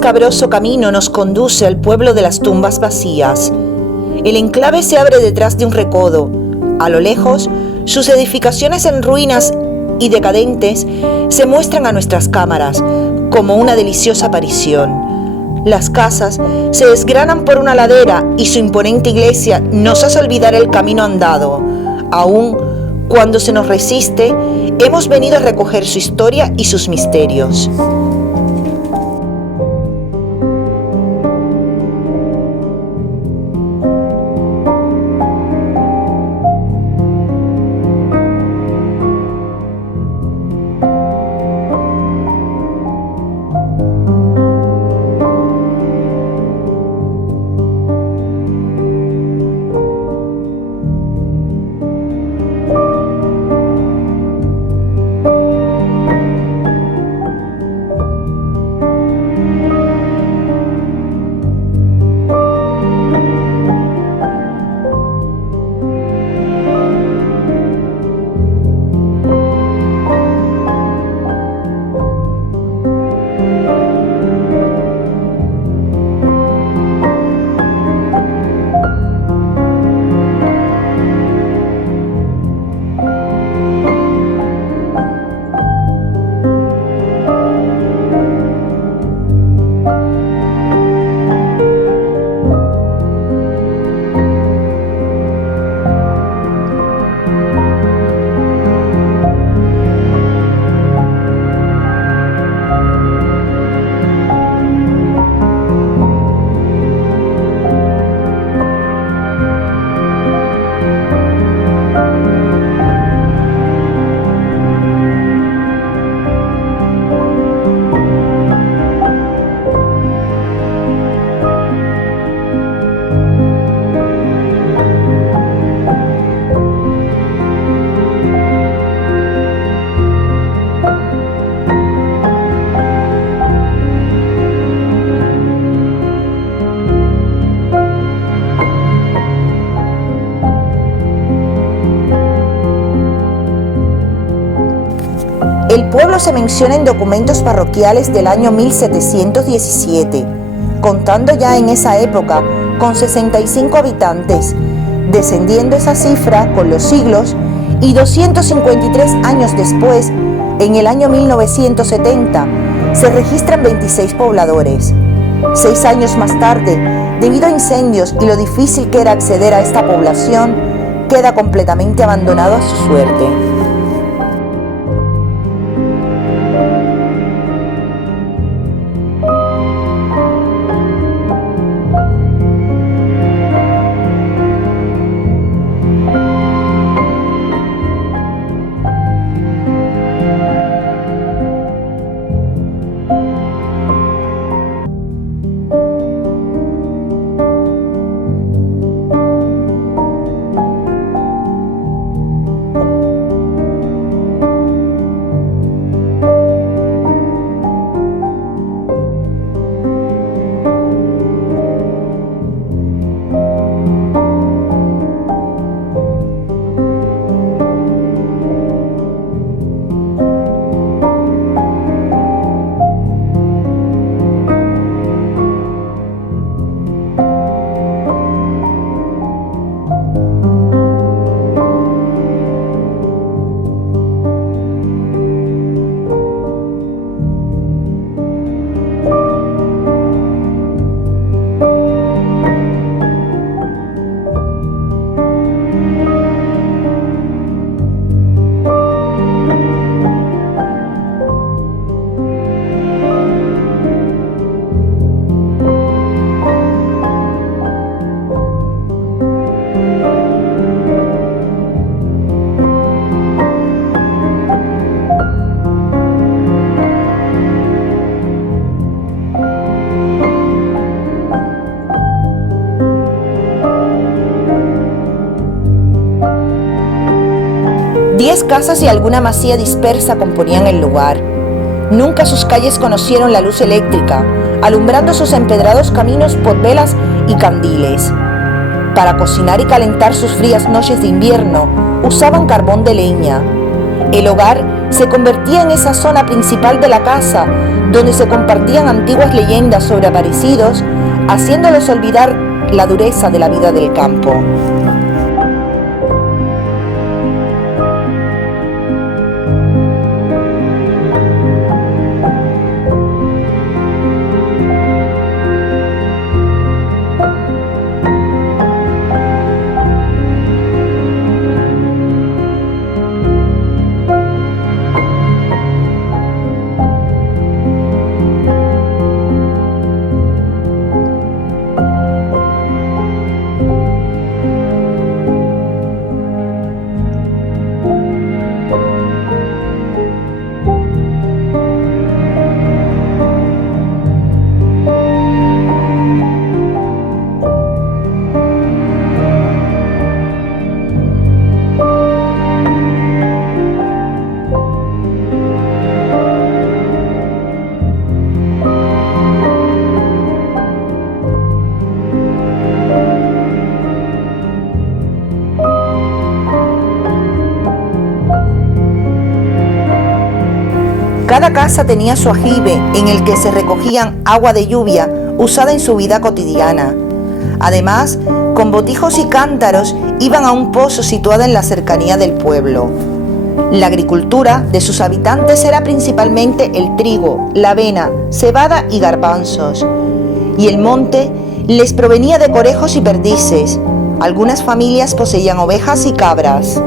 escabroso camino nos conduce al pueblo de las tumbas vacías. El enclave se abre detrás de un recodo. A lo lejos, sus edificaciones en ruinas y decadentes se muestran a nuestras cámaras como una deliciosa aparición. Las casas se desgranan por una ladera y su imponente iglesia nos hace olvidar el camino andado. Aún cuando se nos resiste, hemos venido a recoger su historia y sus misterios. El pueblo se menciona en documentos parroquiales del año 1717, contando ya en esa época con 65 habitantes, descendiendo esa cifra con los siglos y 253 años después, en el año 1970, se registran 26 pobladores. 6 años más tarde, debido a incendios y lo difícil que era acceder a esta población, queda completamente abandonado a su suerte. Casas y alguna masía dispersa componían el lugar. Nunca sus calles conocieron la luz eléctrica, alumbrando sus empedrados caminos por velas y candiles. Para cocinar y calentar sus frías noches de invierno, usaban carbón de leña. El hogar se convertía en esa zona principal de la casa, donde se compartían antiguas leyendas sobre aparecidos, haciéndolos olvidar la dureza de la vida del campo. Cada casa tenía su ajibe en el que se recogían agua de lluvia usada en su vida cotidiana. Además, con botijos y cántaros iban a un pozo situado en la cercanía del pueblo. La agricultura de sus habitantes era principalmente el trigo, la avena, cebada y garbanzos. Y el monte les provenía de conejos y perdices. Algunas familias poseían ovejas y cabras.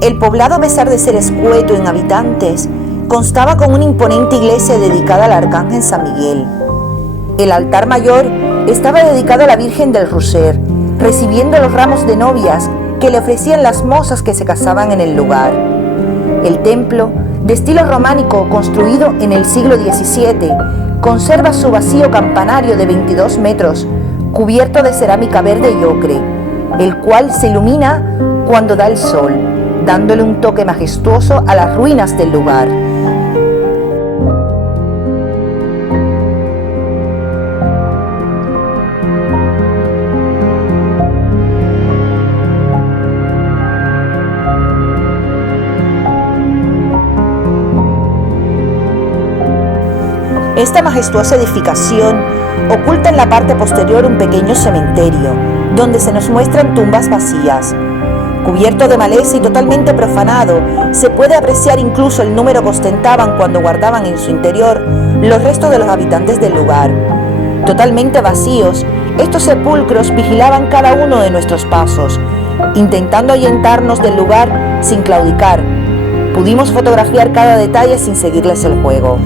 El poblado, a pesar de ser escueto en habitantes, constaba con una imponente iglesia dedicada al Arcángel San Miguel. El altar mayor estaba dedicado a la Virgen del Roser, recibiendo los ramos de novias que le ofrecían las mozas que se casaban en el lugar. El templo, de estilo románico construido en el siglo XVII, conserva su vacío campanario de 22 metros, cubierto de cerámica verde y ocre, el cual se ilumina cuando da el sol, dándole un toque majestuoso a las ruinas del lugar. Esta majestuosa edificación oculta en la parte posterior un pequeño cementerio, donde se nos muestran tumbas vacías. Cubierto de maleza y totalmente profanado, se puede apreciar incluso el número que ostentaban cuando guardaban en su interior los restos de los habitantes del lugar. Totalmente vacíos, estos sepulcros vigilaban cada uno de nuestros pasos, intentando ahuyentarnos del lugar sin claudicar. Pudimos fotografiar cada detalle sin seguirles el juego.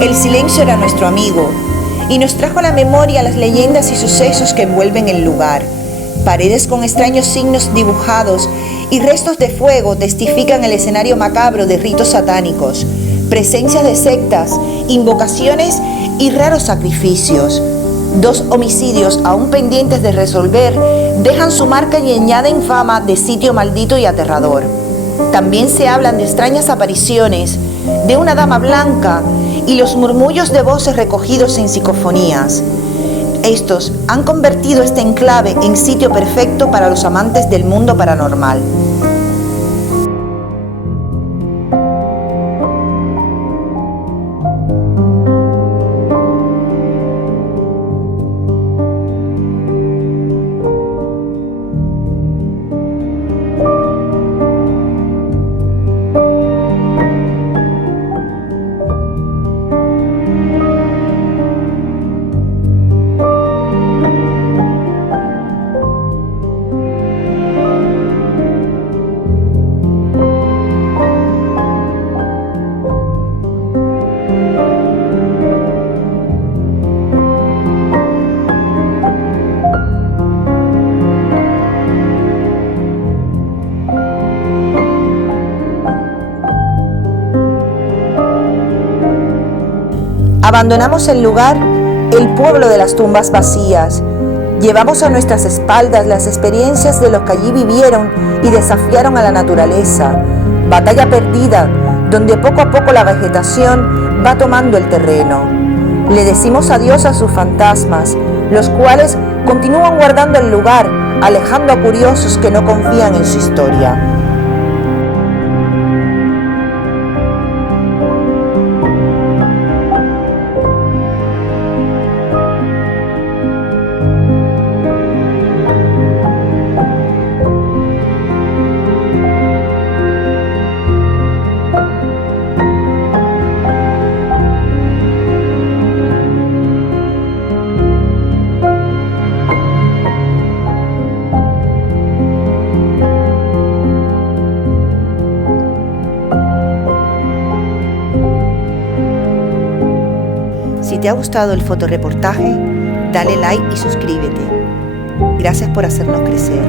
El silencio era nuestro amigo y nos trajo a la memoria las leyendas y sucesos que envuelven el lugar. Paredes con extraños signos dibujados y restos de fuego testifican el escenario macabro de ritos satánicos, presencias de sectas, invocaciones y raros sacrificios. 2 homicidios aún pendientes de resolver dejan su marca y añaden fama de sitio maldito y aterrador. También se hablan de extrañas apariciones, de una dama blanca y los murmullos de voces recogidos en psicofonías. Estos han convertido este enclave en sitio perfecto para los amantes del mundo paranormal. Abandonamos el lugar, el pueblo de las tumbas vacías. Llevamos a nuestras espaldas las experiencias de los que allí vivieron y desafiaron a la naturaleza. Batalla perdida, donde poco a poco la vegetación va tomando el terreno. Le decimos adiós a sus fantasmas, los cuales continúan guardando el lugar, alejando a curiosos que no confían en su historia. Si te ha gustado el fotoreportaje, dale like y suscríbete. Gracias por hacernos crecer.